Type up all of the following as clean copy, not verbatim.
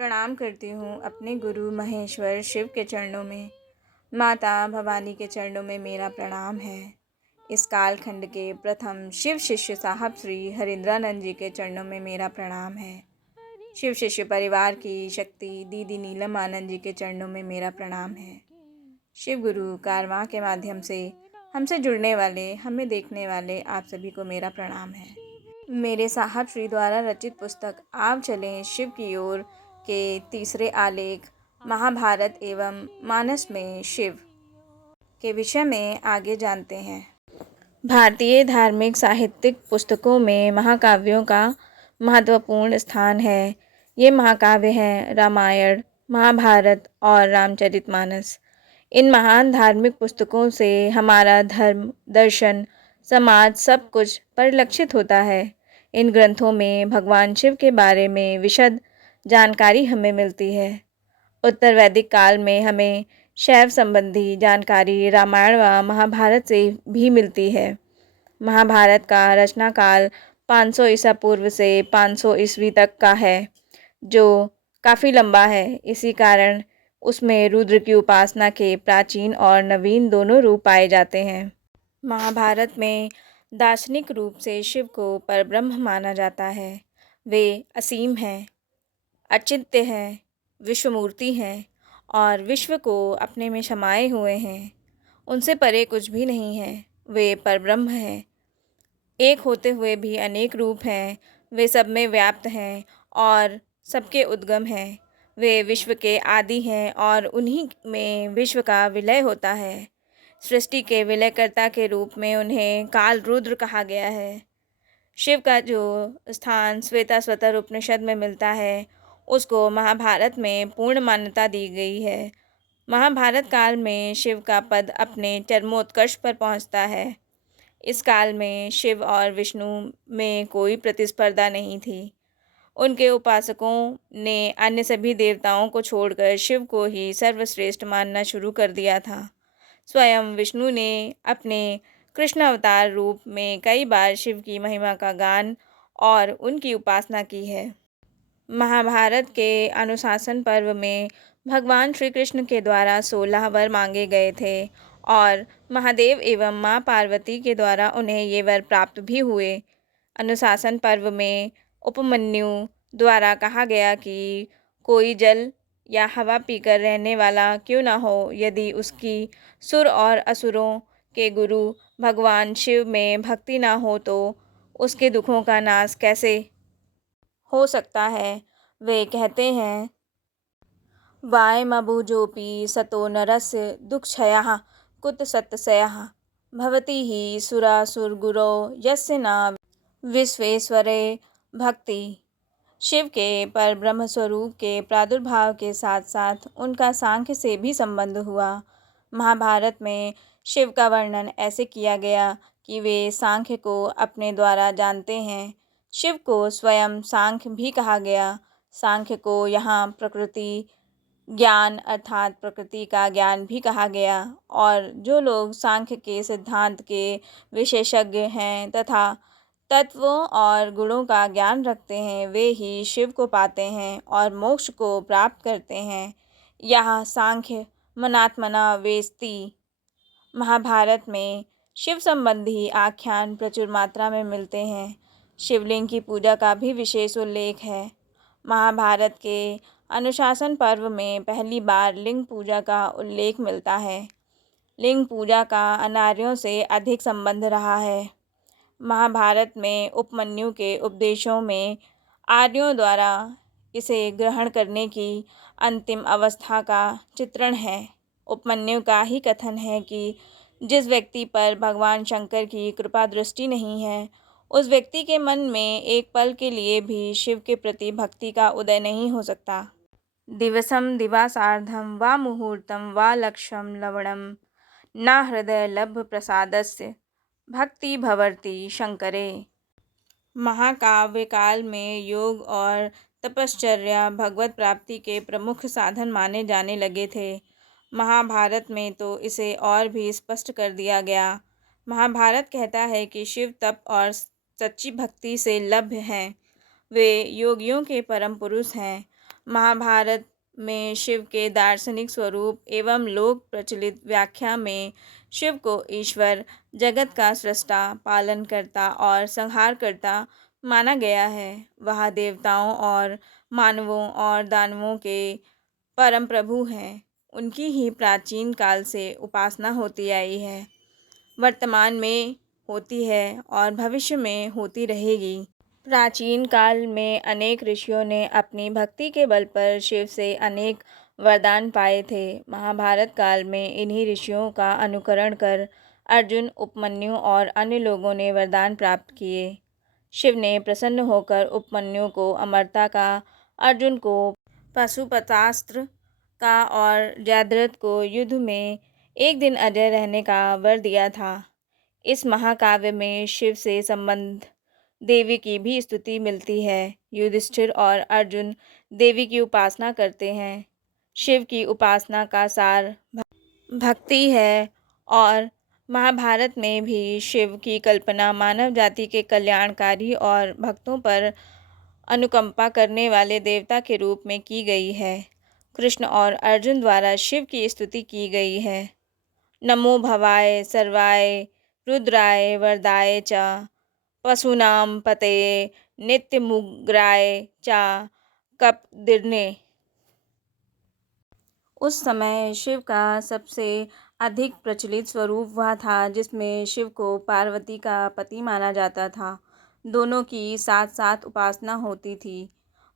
प्रणाम करती हूँ अपने गुरु महेश्वर शिव के चरणों में। माता भवानी के चरणों में मेरा प्रणाम है। इस कालखंड के प्रथम शिव शिष्य साहब श्री हरिंद्रानंद जी के चरणों में मेरा प्रणाम है। शिव शिष्य परिवार की शक्ति दीदी नीलम आनंद जी के चरणों में मेरा प्रणाम है। शिव गुरु कारवां के माध्यम से हमसे जुड़ने वाले, हमें देखने वाले आप सभी को मेरा प्रणाम है। मेरे साहब श्री द्वारा रचित पुस्तक आप चलें शिव की ओर के तीसरे आलेख महाभारत एवं मानस में शिव के विषय में आगे जानते हैं। भारतीय धार्मिक साहित्यिक पुस्तकों में महाकाव्यों का महत्वपूर्ण स्थान है। ये महाकाव्य हैं रामायण, महाभारत और रामचरितमानस। इन महान धार्मिक पुस्तकों से हमारा धर्म, दर्शन, समाज सब कुछ परिलक्षित होता है। इन ग्रंथों में भगवान शिव के बारे में विशद जानकारी हमें मिलती है। उत्तर वैदिक काल में हमें शैव संबंधी जानकारी रामायण व महाभारत से भी मिलती है। महाभारत का रचना काल 500 ईसा पूर्व से 500 ईस्वी तक का है, जो काफ़ी लंबा है। इसी कारण उसमें रुद्र की उपासना के प्राचीन और नवीन दोनों रूप पाए जाते हैं। महाभारत में दार्शनिक रूप से शिव को परब्रह्म माना जाता है। वे असीम हैं, अचिंत्य हैं, विश्वमूर्ति हैं और विश्व को अपने में समाये हुए हैं। उनसे परे कुछ भी नहीं है। वे परब्रह्म हैं। एक होते हुए भी अनेक रूप हैं। वे सब में व्याप्त हैं और सबके उद्गम हैं। वे विश्व के आदि हैं और उन्हीं में विश्व का विलय होता है। सृष्टि के विलयकर्ता के रूप में उन्हें काल रुद्र कहा गया है। शिव का जो स्थान श्वेताश्वतर उपनिषद में मिलता है, उसको महाभारत में पूर्ण मान्यता दी गई है। महाभारत काल में शिव का पद अपने चरमोत्कर्ष पर पहुंचता है। इस काल में शिव और विष्णु में कोई प्रतिस्पर्धा नहीं थी। उनके उपासकों ने अन्य सभी देवताओं को छोड़कर शिव को ही सर्वश्रेष्ठ मानना शुरू कर दिया था। स्वयं विष्णु ने अपने कृष्ण अवतार रूप में कई बार शिव की महिमा का गान और उनकी उपासना की है। महाभारत के अनुशासन पर्व में भगवान श्री कृष्ण के द्वारा 16 वर मांगे गए थे और महादेव एवं माँ पार्वती के द्वारा उन्हें ये वर प्राप्त भी हुए। अनुशासन पर्व में उपमन्यु द्वारा कहा गया कि कोई जल या हवा पीकर रहने वाला क्यों न हो, यदि उसकी सुर और असुरों के गुरु भगवान शिव में भक्ति न हो तो उसके दुखों का नाश कैसे हो सकता है। वे कहते हैं, वायमबुजोपि सतो नरस्य दुःखक्षयः कुत सत्सयः भवति हि सुरासुरगुरो यस्य न विश्वेश्वरे भक्ति। शिव के परब्रह्म स्वरूप के प्रादुर्भाव के साथ साथ उनका सांख्य से भी संबंध हुआ। महाभारत में शिव का वर्णन ऐसे किया गया कि वे सांख्य को अपने द्वारा जानते हैं। शिव को स्वयं सांख्य भी कहा गया। सांख्य को यहाँ प्रकृति ज्ञान अर्थात प्रकृति का ज्ञान भी कहा गया और जो लोग सांख्य के सिद्धांत के विशेषज्ञ हैं तथा तत्वों और गुणों का ज्ञान रखते हैं, वे ही शिव को पाते हैं और मोक्ष को प्राप्त करते हैं। यह सांख्य मनात्मना वेस्ति। महाभारत में शिव संबंधी आख्यान प्रचुर मात्रा में मिलते हैं। शिवलिंग की पूजा का भी विशेष उल्लेख है। महाभारत के अनुशासन पर्व में पहली बार लिंग पूजा का उल्लेख मिलता है। लिंग पूजा का अनार्यों से अधिक संबंध रहा है। महाभारत में उपमन्यु के उपदेशों में आर्यों द्वारा इसे ग्रहण करने की अंतिम अवस्था का चित्रण है। उपमन्यु का ही कथन है कि जिस व्यक्ति पर भगवान शंकर की कृपा दृष्टि नहीं है, उस व्यक्ति के मन में एक पल के लिए भी शिव के प्रति भक्ति का उदय नहीं हो सकता। दिवसम दिवासार्धम वा मुहूर्तम वा लक्ष्यम लवणम न हृदय लभ प्रसादस्य भक्ति भवर्ति शंकरे। महाकाव्य काल में योग और तपश्चर्या भगवत प्राप्ति के प्रमुख साधन माने जाने लगे थे। महाभारत में तो इसे और भी स्पष्ट कर दिया गया। महाभारत कहता है कि शिव तप और सच्ची भक्ति से लभ्य हैं। वे योगियों के परम पुरुष हैं। महाभारत में शिव के दार्शनिक स्वरूप एवं लोक प्रचलित व्याख्या में शिव को ईश्वर, जगत का सृष्टा, पालनकर्ता और संहारकर्ता माना गया है। वह देवताओं और मानवों और दानवों के परम प्रभु हैं। उनकी ही प्राचीन काल से उपासना होती आई है, वर्तमान में होती है और भविष्य में होती रहेगी। प्राचीन काल में अनेक ऋषियों ने अपनी भक्ति के बल पर शिव से अनेक वरदान पाए थे। महाभारत काल में इन्हीं ऋषियों का अनुकरण कर अर्जुन, उपमन्यु और अन्य लोगों ने वरदान प्राप्त किए। शिव ने प्रसन्न होकर उपमन्यु को अमरता का, अर्जुन को पाशुपतास्त्र का और जयद्रथ को युद्ध में एक दिन अजय रहने का वर दिया था। इस महाकाव्य में शिव से संबंध देवी की भी स्तुति मिलती है। युधिष्ठिर और अर्जुन देवी की उपासना करते हैं। शिव की उपासना का सार भक्ति है और महाभारत में भी शिव की कल्पना मानव जाति के कल्याणकारी और भक्तों पर अनुकंपा करने वाले देवता के रूप में की गई है। कृष्ण और अर्जुन द्वारा शिव की स्तुति की गई है। नमो भवाय सर्वाय रुद्राय वरदाय च पशूनां पतये नित्यमुग्राय च कपदिर्ने। उस समय शिव का सबसे अधिक प्रचलित स्वरूप वह था जिसमें शिव को पार्वती का पति माना जाता था। दोनों की साथ साथ उपासना होती थी।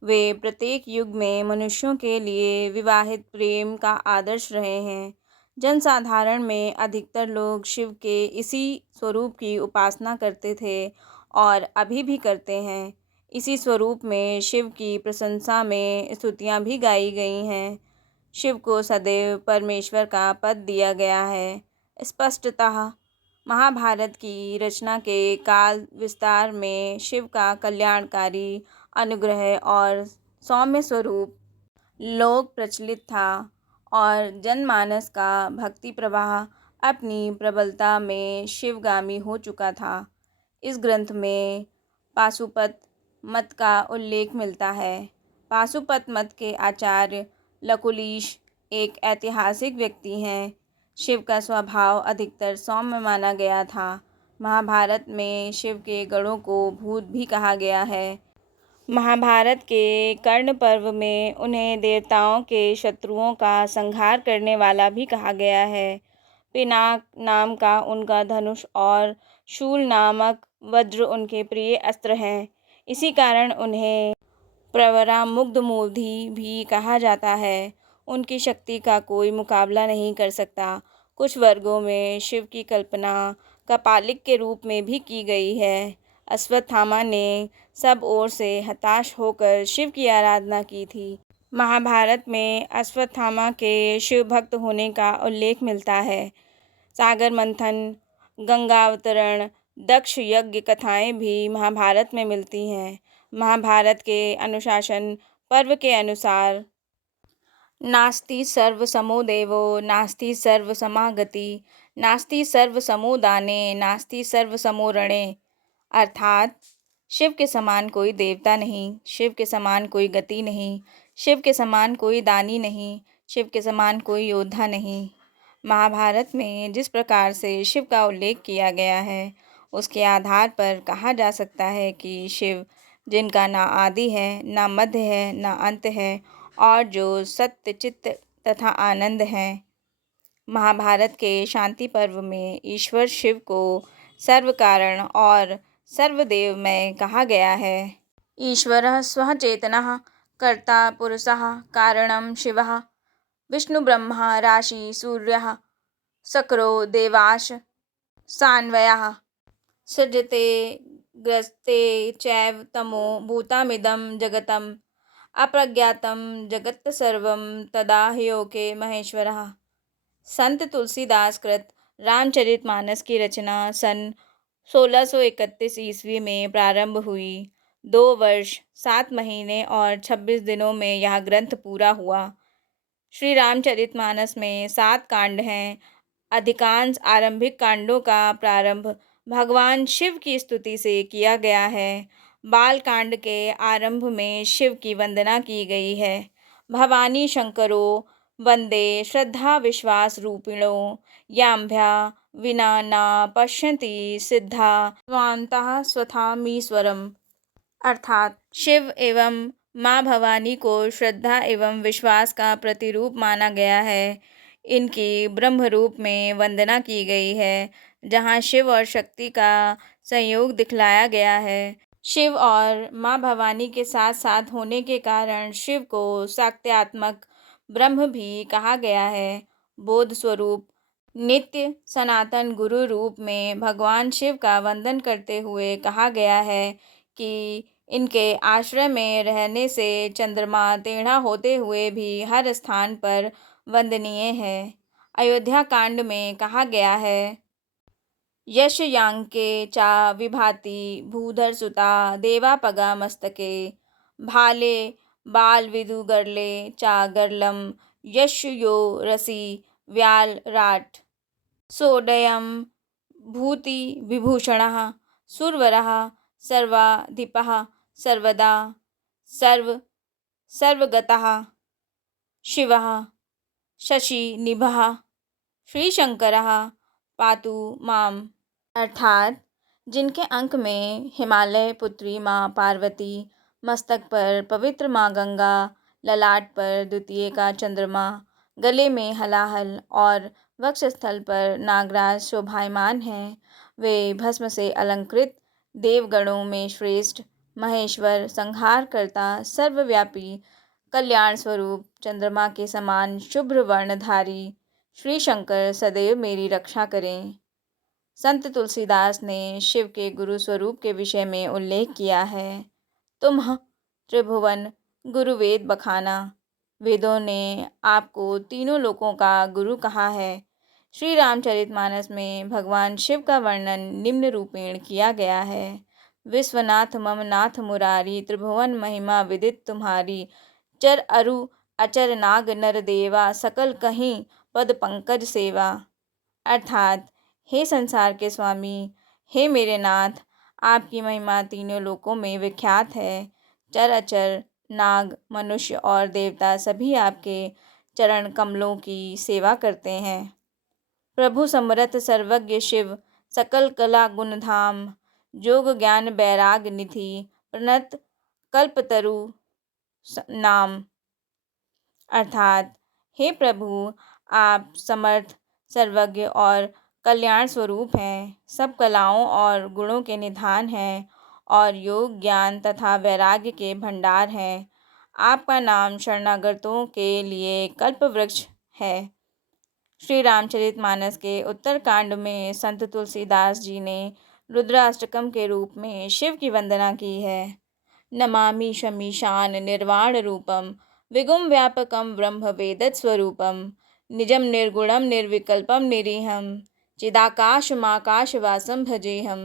वे प्रत्येक युग में मनुष्यों के लिए विवाहित प्रेम का आदर्श रहे हैं। जनसाधारण में अधिकतर लोग शिव के इसी स्वरूप की उपासना करते थे और अभी भी करते हैं। इसी स्वरूप में शिव की प्रशंसा में स्तुतियाँ भी गाई गई हैं। शिव को सदैव परमेश्वर का पद दिया गया है। स्पष्टतः महाभारत की रचना के काल विस्तार में शिव का कल्याणकारी अनुग्रह और सौम्य स्वरूप लोक प्रचलित था और जनमानस का भक्ति प्रवाह अपनी प्रबलता में शिवगामी हो चुका था। इस ग्रंथ में पाशुपत मत का उल्लेख मिलता है। पाशुपत मत के आचार्य लकुलिश एक ऐतिहासिक व्यक्ति हैं। शिव का स्वभाव अधिकतर सौम्य माना गया था। महाभारत में शिव के गणों को भूत भी कहा गया है। महाभारत के कर्ण पर्व में उन्हें देवताओं के शत्रुओं का संहार करने वाला भी कहा गया है। पिनाक नाम का उनका धनुष और शूल नामक वज्र उनके प्रिय अस्त्र हैं। इसी कारण उन्हें प्रवरा मुग्धमूर्धि भी कहा जाता है। उनकी शक्ति का कोई मुकाबला नहीं कर सकता। कुछ वर्गों में शिव की कल्पना कपालिक के रूप में भी की गई है। अश्वत्थामा ने सब ओर से हताश होकर शिव की आराधना की थी। महाभारत में अश्वत्थामा के शिव भक्त होने का उल्लेख मिलता है। सागर मंथन, गंगावतरण, दक्ष यज्ञ कथाएं भी महाभारत में मिलती हैं। महाभारत के अनुशासन पर्व के अनुसार नास्ति सर्वसमो देवो नास्ति सर्वसमा गति नास्ति सर्वसमो दाने नास्ति सर्वसमो रणे। अर्थात शिव के समान कोई देवता नहीं, शिव के समान कोई गति नहीं, शिव के समान कोई दानी नहीं, शिव के समान कोई योद्धा नहीं। महाभारत में जिस प्रकार से शिव का उल्लेख किया गया है उसके आधार पर कहा जा सकता है कि शिव, जिनका ना आदि है, ना मध्य है, ना अंत है और जो सत्य, चित्त तथा आनंद है। महाभारत के शांति पर्व में ईश्वर शिव को सर्व कारण और सर्वदेवमय कहा गया है। ईश्वरः स्वः चेतनः कर्ता पुरुषः कारणं शिवः विष्णुब्रह्मा राशि सूर्यः सक्रो देवाश सान्वयः सृजते ग्रस्ते चैव तमो भूतामिदं जगतम् अप्रज्ञातं जगत् सर्वं तदा ह्योके महेश्वरः। संत तुलसीदास कृत रामचरितमानस की रचना सन 1631 ईस्वी में प्रारंभ हुई। 2 वर्ष 7 महीने और 26 दिनों में यह ग्रंथ पूरा हुआ। श्री रामचरितमानस में 7 कांड हैं। अधिकांश आरंभिक कांडों का प्रारंभ भगवान शिव की स्तुति से किया गया है। बाल कांड के आरंभ में शिव की वंदना की गई है। भवानी शंकरो वंदे श्रद्धा विश्वास रूपिणो याभ्या विना न पश्यन्ति सिद्धा स्वान्तः स्वधामीश्वरम्। अर्थात शिव एवं माँ भवानी को श्रद्धा एवं विश्वास का प्रतिरूप माना गया है। इनकी ब्रह्म रूप में वंदना की गई है, जहाँ शिव और शक्ति का संयोग दिखलाया गया है। शिव और माँ भवानी के साथ साथ होने के कारण शिव को शाक्त्यात्मक ब्रह्म भी कहा गया है। बोध स्वरूप नित्य सनातन गुरु रूप में भगवान शिव का वंदन करते हुए कहा गया है कि इनके आश्रय में रहने से चंद्रमा टेढ़ा होते हुए भी हर स्थान पर वंदनीय है। अयोध्या कांड में कहा गया है, यश यांके चा विभाति भूधरसुता देवापगा मस्तके भाले बाल विदुगर्ले चा गर्लम यश यो रसी व्याल राट सोडयम भूति विभूषणः सुरवरः सर्वाधिपः सर्वदा सर्व सर्वगतः शिवः शशिनिभः श्रीशंकरः पातु माम। अर्थात जिनके अंक में हिमालय पुत्री माँ पार्वती, मस्तक पर पवित्र माँ गंगा, ललाट पर द्वितीय का चंद्रमा, गले में हलाहल और वक्षस्थल पर नागराज शोभायमान हैं, वे भस्म से अलंकृत देवगणों में श्रेष्ठ महेश्वर, संहारकर्ता, सर्वव्यापी, कल्याण स्वरूप, चंद्रमा के समान शुभ्र वर्णधारी श्री शंकर सदैव मेरी रक्षा करें। संत तुलसीदास ने शिव के गुरु स्वरूप के विषय में उल्लेख किया है। तुम त्रिभुवन गुरु वेद बखाना। वेदों ने आपको तीनों लोकों का गुरु कहा है। श्री रामचरितमानस में भगवान शिव का वर्णन निम्न रूपेण किया गया है। विश्वनाथ मम नाथ मुरारी त्रिभुवन महिमा विदित तुम्हारी चर अरु अचर नाग नर देवा सकल कहीं पद पंकज सेवा। अर्थात हे संसार के स्वामी, हे मेरे नाथ, आपकी महिमा तीनों लोकों में विख्यात है। चर अचर नाग मनुष्य और देवता सभी आपके चरण कमलों की सेवा करते हैं। प्रभु समरथ सर्वज्ञ शिव सकल कला गुण धाम जोग ज्ञान बैराग निधि प्रणत कल्पतरु नाम। अर्थात हे प्रभु, आप समर्थ, सर्वज्ञ और कल्याण स्वरूप हैं, सब कलाओं और गुणों के निधान हैं और योग ज्ञान तथा वैराग्य के भंडार हैं। आपका नाम शरणागतों के लिए कल्प वृक्ष है। श्री रामचरितमानस के उत्तरकांड में संत तुलसीदास जी ने रुद्राष्टकम के रूप में शिव की वंदना की है। नमामि शमीशान निर्वाण रूपम विगुम व्यापकम ब्रह्म वेदत स्वरूपम निजम निर्गुणम निर्विकल्पम निरीहम चिदाकाशमाकाशवासम भजेहम।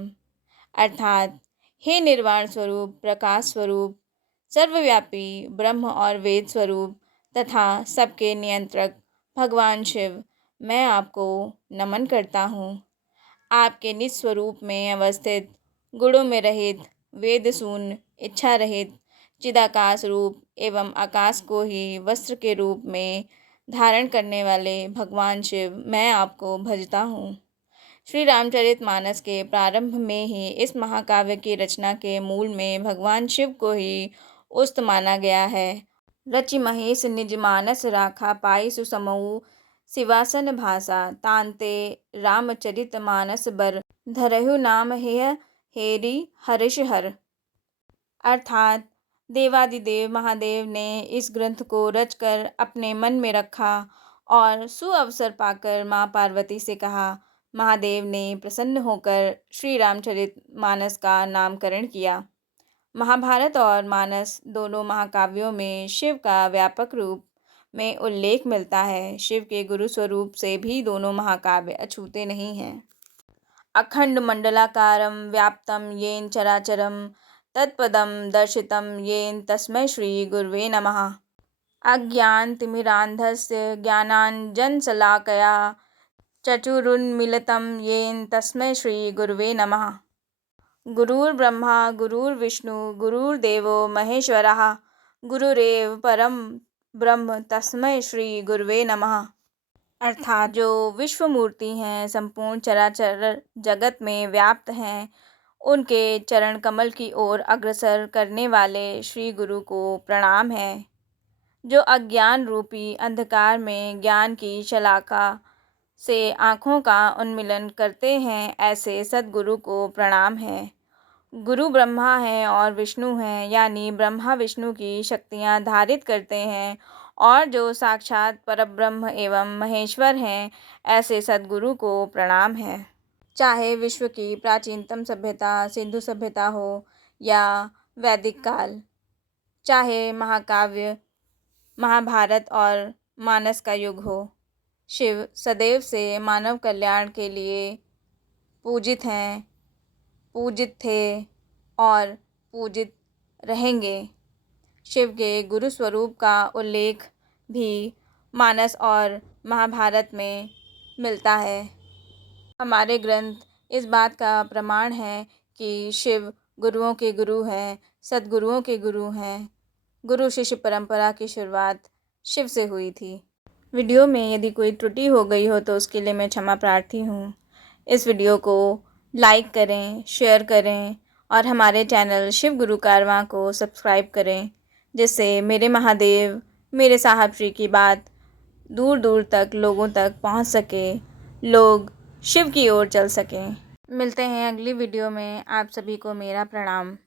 अर्थात हे निर्वाण स्वरूप, प्रकाश स्वरूप, सर्वव्यापी ब्रह्म और वेद स्वरूप तथा सबके नियंत्रक भगवान शिव, मैं आपको नमन करता हूँ। आपके निज स्वरूप में अवस्थित, गुणों में रहित, वेद शून्य, इच्छा रहित, चिदाकाश रूप एवं आकाश को ही वस्त्र के रूप में धारण करने वाले भगवान शिव, मैं आपको भजता हूँ। श्री रामचरितमानस के प्रारंभ में ही इस महाकाव्य की रचना के मूल में भगवान शिव को ही उस्त माना गया है। रचि महेश निज मानस राखा पाई सुसमऊ शिवासन भाषा तांते रामचरित मानस बर धरहु नाम हेय हेरी हर्ष हर। अर्थात देवादिदेव महादेव ने इस ग्रंथ को रचकर अपने मन में रखा और सुअवसर पाकर माँ पार्वती से कहा। महादेव ने प्रसन्न होकर श्री रामचरितमानस का नामकरण किया। महाभारत और मानस दोनों महाकाव्यों में शिव का व्यापक रूप में उल्लेख मिलता है। शिव के गुरु स्वरूप से भी दोनों महाकाव्य अछूते नहीं हैं। अखंड मंडलाकारं व्याप्तं येन चराचरं तत्पदं दर्शितं येन तस्मै श्री गुरवे नमः। अज्ञानतिमिरान्धस्य ज्ञानाञ्जनशलाकया चक्षुरुन्मीलितं येन तस्मै श्री गुरवे नमः। गुरुर्ब्रह्मा गुरुर्विष्णु गुरुर्देवो महेश्वरः गुरुरेव परम ब्रह्म तस्मै श्री गुरुवे नमः। अर्थात जो विश्व मूर्ति हैं, संपूर्ण चराचर जगत में व्याप्त हैं, उनके चरण कमल की ओर अग्रसर करने वाले श्री गुरु को प्रणाम है। जो अज्ञान रूपी अंधकार में ज्ञान की शलाका से आँखों का उन्मीलन करते हैं, ऐसे सद्गुरु को प्रणाम है। गुरु ब्रह्मा हैं और विष्णु हैं, यानी ब्रह्मा विष्णु की शक्तियाँ धारित करते हैं और जो साक्षात परब्रह्म एवं महेश्वर हैं, ऐसे सद्गुरु को प्रणाम है। चाहे विश्व की प्राचीनतम सभ्यता सिंधु सभ्यता हो या वैदिक काल, चाहे महाकाव्य महाभारत और मानस का युग हो, शिव सदैव से मानव कल्याण के लिए पूजित हैं, पूजित थे और पूजित रहेंगे। शिव के गुरु स्वरूप का उल्लेख भी मानस और महाभारत में मिलता है। हमारे ग्रंथ इस बात का प्रमाण है कि शिव गुरुओं के गुरु हैं, सद्गुरुओं के गुरु हैं। गुरु शिष्य परंपरा की शुरुआत शिव से हुई थी। वीडियो में यदि कोई त्रुटि हो गई हो तो उसके लिए मैं क्षमा प्रार्थी हूँ। इस वीडियो को लाइक करें, शेयर करें और हमारे चैनल शिव गुरु कारवां को सब्सक्राइब करें, जिससे मेरे महादेव, मेरे साहब श्री की बात दूर दूर तक लोगों तक पहुंच सके, लोग शिव की ओर चल सकें। मिलते हैं अगली वीडियो में। आप सभी को मेरा प्रणाम।